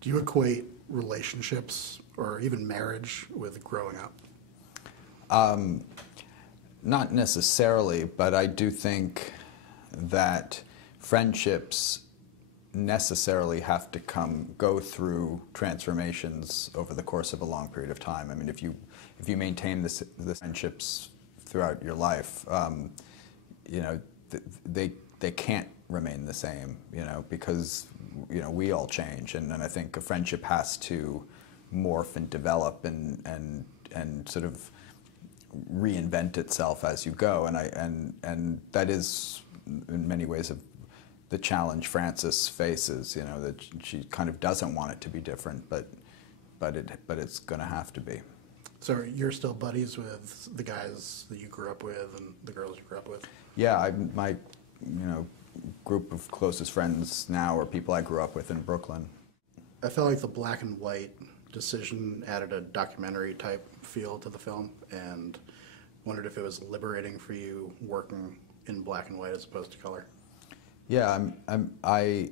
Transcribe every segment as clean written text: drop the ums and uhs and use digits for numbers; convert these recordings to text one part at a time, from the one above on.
Do you equate relationships or even marriage with growing up? Not necessarily, but I do think that friendships necessarily have to go through transformations over the course of a long period of time. I mean, if you maintain this friendships throughout your life, you know, they can't remain the same, you know, because we all change, and I think a friendship has to morph and develop and sort of reinvent itself as you go, and that is in many ways the challenge Frances faces. You know, that she kind of doesn't want it to be different, but it's going to have to be. So you're still buddies with the guys that you grew up with and the girls you grew up with? Yeah, my group of closest friends now are people I grew up with in Brooklyn. I felt like the black and white decision added a documentary type feel to the film, and wondered if it was liberating for you working in black and white as opposed to color. Yeah, I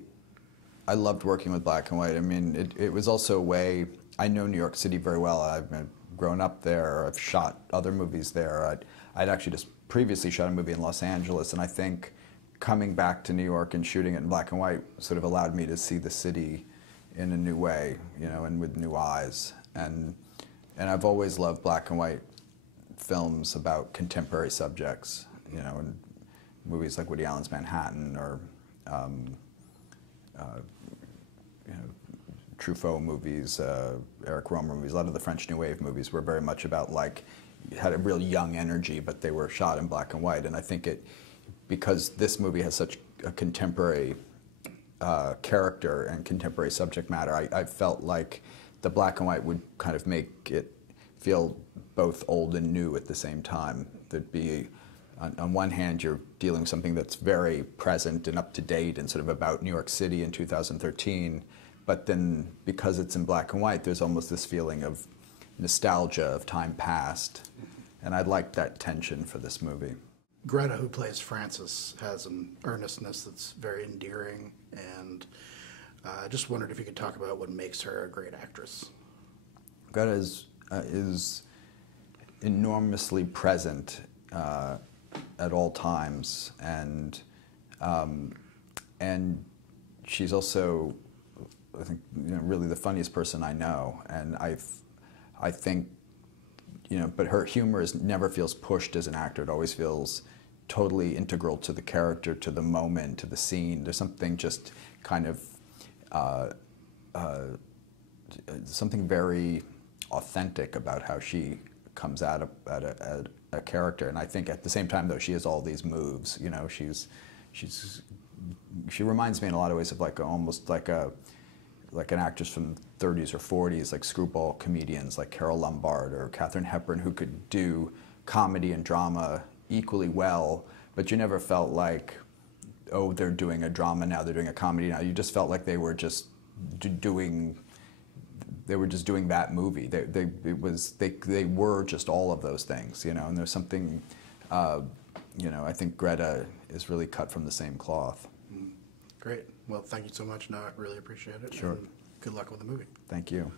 loved working with black and white. I mean, it was also a way. I know New York City very well. I've grown up there. I've shot other movies there. I'd actually just previously shot a movie in Los Angeles, and I think coming back to New York and shooting it in black and white sort of allowed me to see the city in a new way, you know, and with new eyes. And I've always loved black and white films about contemporary subjects, you know, and movies like Woody Allen's Manhattan or Truffaut movies, Eric Romer movies. A lot of the French New Wave movies were very much about, like, had a real young energy, but they were shot in black and white. And I think because this movie has such a contemporary character and contemporary subject matter, I felt like the black and white would kind of make it feel both old and new at the same time. There'd be, on one hand, you're dealing with something that's very present and up to date and sort of about New York City in 2013, but then because it's in black and white, there's almost this feeling of nostalgia of time past, and I liked that tension for this movie. Greta, who plays Frances, has an earnestness that's very endearing, and I just wondered if you could talk about what makes her a great actress. Greta is enormously present at all times, and she's also, I think, really the funniest person I know, and I think, but her humor never feels pushed as an actor. It always feels totally integral to the character, to the moment, to the scene. There's something just kind of something very authentic about how she comes at a character. And I think at the same time, though, she has all these moves. You know, she reminds me in a lot of ways of almost like an actress from the 30s or 40s, like screwball comedians like Carole Lombard or Katharine Hepburn, who could do comedy and drama equally well, but you never felt like, oh, they're doing a drama now, they're doing a comedy now. You just felt like they were just doing that movie. They were just all of those things, you know. And there's something, I think Greta is really cut from the same cloth. Great. Well, thank you so much. No, I really appreciate it. Sure. And good luck with the movie. Thank you.